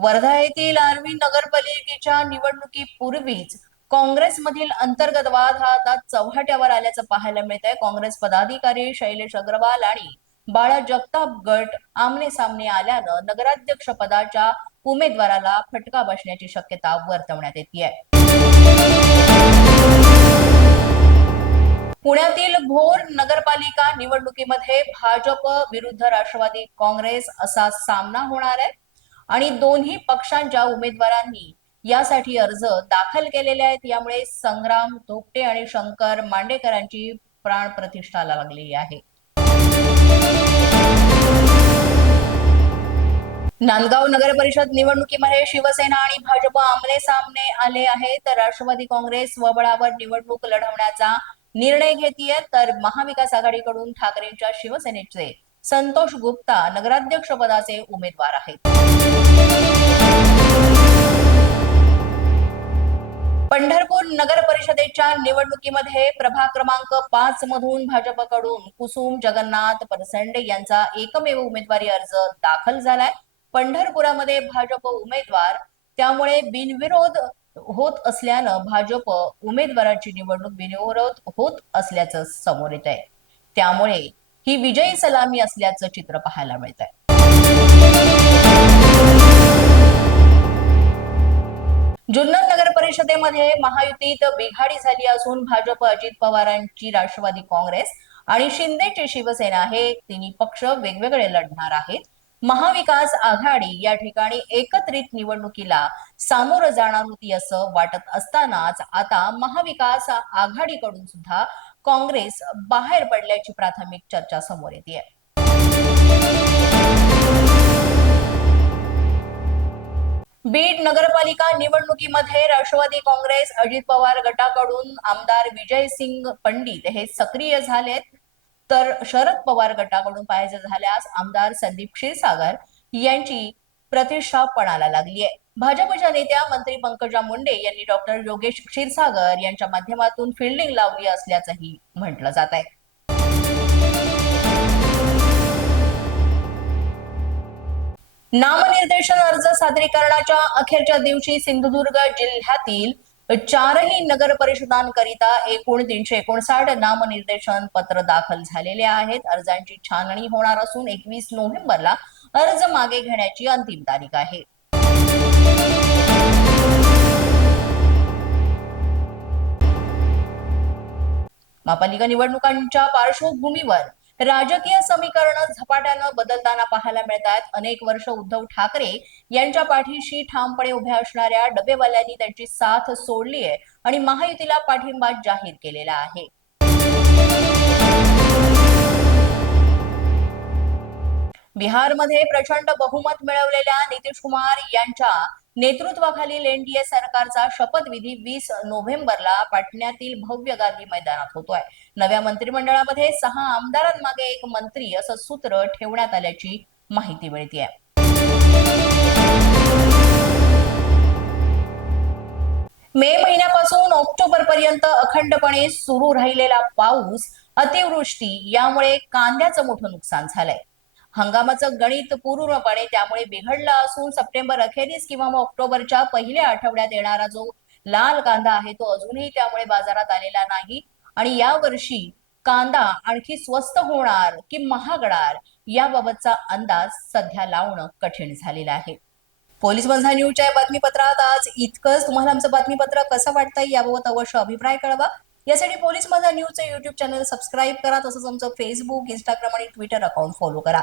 वर्धा येथील आर्वी नगरपालिकेच्या निवडणुकीपूर्वीच काँग्रेसमधील अंतर्गत वाद हा आता चव्हाट्यावर आल्याचं पाहायला मिळत आहे काँग्रेस पदाधिकारी शैलेश अग्रवाल आणि बाळा जगताप गट आमने सामने आल्यानं नगराध्यक्ष पदाच्या उमेदवाराला फटका बसण्याची शक्यता वर्तवण्यात येते आहे पुण्यातील भोर नगरपालिका निवडणुकीमध्ये भाजप विरुद्ध राष्ट्रवादी काँग्रेस असा सामना होणार आहे. आणि दोन्ही पक्षांच्या उमेदवारांनी यासाठी अर्ज दाखल केलेले आहेत. यामुळे संग्राम धोपटे आणि शंकर मांडेकरांची प्राण प्रतिष्ठाला लागलेली आहे. नांदगाव नगर परिषद निवडणुकीमध्ये शिवसेना आणि भाजप आमने सामने आले आहे तर राष्ट्रवादी काँग्रेस स्वबळावर निवडणूक लढवण्याचा निर्णय घेतीये. तर महाविकास आघाडीकडून ठाकरेंच्या शिवसेनेचे संतोष गुप्ता नगराध्यक्ष पदाचे उमेदवार आहेत. पंढरपूर नगर परिषदेच्या निवडणुकीमध्ये प्रभाग क्रमांक पाच मधून भाजपकडून कुसुम जगन्नाथ परसंडे यांचा एकमेव उमेदवारी अर्ज दाखल झालाय. पंढरपुरामध्ये भाजप उमेदवार त्यामुळे बिनविरोध होत असल्यानं भाजप उमेदवाराची निवडणूक बिनविरोध होत असल्याचं समोर येत आहे त्यामुळे ही विजयी सलामी असल्याचं चित्र पाहायला मिळत आहे जुन्नर नगर परिषदेमध्ये महायुतीत बिघाडी झाली असून भाजप अजित पवारांची राष्ट्रवादी काँग्रेस आणि शिंदेची शिवसेना हे तिन्ही पक्ष वेगवेगळे लढणार आहेत. महाविकास आघाडी या ठिकाणी एकत्रित निवडणुकीला सामोरं जाणार होती असं वाटत असतानाच आता महाविकास आघाडीकडून सुद्धा काँग्रेस बाहेर पडल्याची प्राथमिक चर्चा समोर येते बीड नगरपालिका निवडणुकीमध्ये राष्ट्रवादी काँग्रेस अजित पवार गटाकडून आमदार विजय सिंग पंडित हे सक्रिय झालेत. तर शरद पवार गटाकडून पाहायचे झाल्यास आमदार संदीप क्षीरसागर यांची प्रतिष्ठा पणाला लागली आहे भाजपच्या नेत्या मंत्री पंकजा मुंडे यांनी डॉक्टर योगेश क्षीरसागर यांच्या माध्यमातून फिल्डिंग लावली असल्याचंही म्हटलं जात आहे नामनिर्देशन अर्ज सादरीकरणाच्या अखेरच्या दिवशी सिंधुदुर्ग जिल्ह्यातील चारही नगर परिषदांकरिता एकूण तीनशे एकोणसाठ नामनिर्देशन पत्र दाखल झालेले आहेत. अर्जांची छाननी होणार असून एकवीस नोव्हेंबरला अर्ज मागे घेण्याची अंतिम तारीख आहे. महापालिका निवडणुकांच्या पार्श्वभूमीवर राजकीय समीकरण झपाट्यानं बदलताना पाहायला मिळत आहेत अनेक वर्ष उद्धव ठाकरे यांच्या पाठीशी ठामपणे उभ्या असणाऱ्या डबेवाल्यांनी त्यांची साथ सोडली आहे आणि महायुतीला पाठिंबा जाहीर केलेला आहे. बिहारमध्ये प्रचंड बहुमत मिळवलेल्या नितीश कुमार यांच्या नेतृत्वाखालील एनडीए सरकारचा शपथविधी वीस नोव्हेंबरला पाटण्यातील भव्य गांधी मैदानात होतोय. नव्या मंत्रिमंडळामध्ये सहा आमदारांमागे एक मंत्री असं सूत्र ठेवण्यात आल्याची माहिती मिळते मे महिन्यापासून ऑक्टोबर पर्यंत अखंडपणे सुरू राहिलेला पाऊस अतिवृष्टी यामुळे कांद्याचं मोठं नुकसान झालंय. हंगामाचं गणित पूर्णपणे त्यामुळे बिघडलं असून सप्टेंबर अखेरीस किंवा मग ऑक्टोबरच्या पहिल्या आठवड्यात येणारा जो लाल कांदा आहे तो अजूनही त्यामुळे बाजारात आलेला नाही. आणि या वर्षी कांदा आणखी स्वस्त होणार की महागणार याबाबतचा अंदाज सध्या लावणं कठीण झालेलं आहे. पोलीस बंधा न्यूजच्या या बातमीपत्रात आज इतकंच. तुम्हाला आमचं बातमीपत्र कसं वाटतंय याबाबत अवश्य अभिप्राय कळवा. यासाठी पोलीस माझा न्यूजचं युट्यूब चॅनल सबस्क्राईब करा तसंच आमचं फेसबुक इंस्टाग्राम आणि ट्विटर अकाउंट फॉलो करा.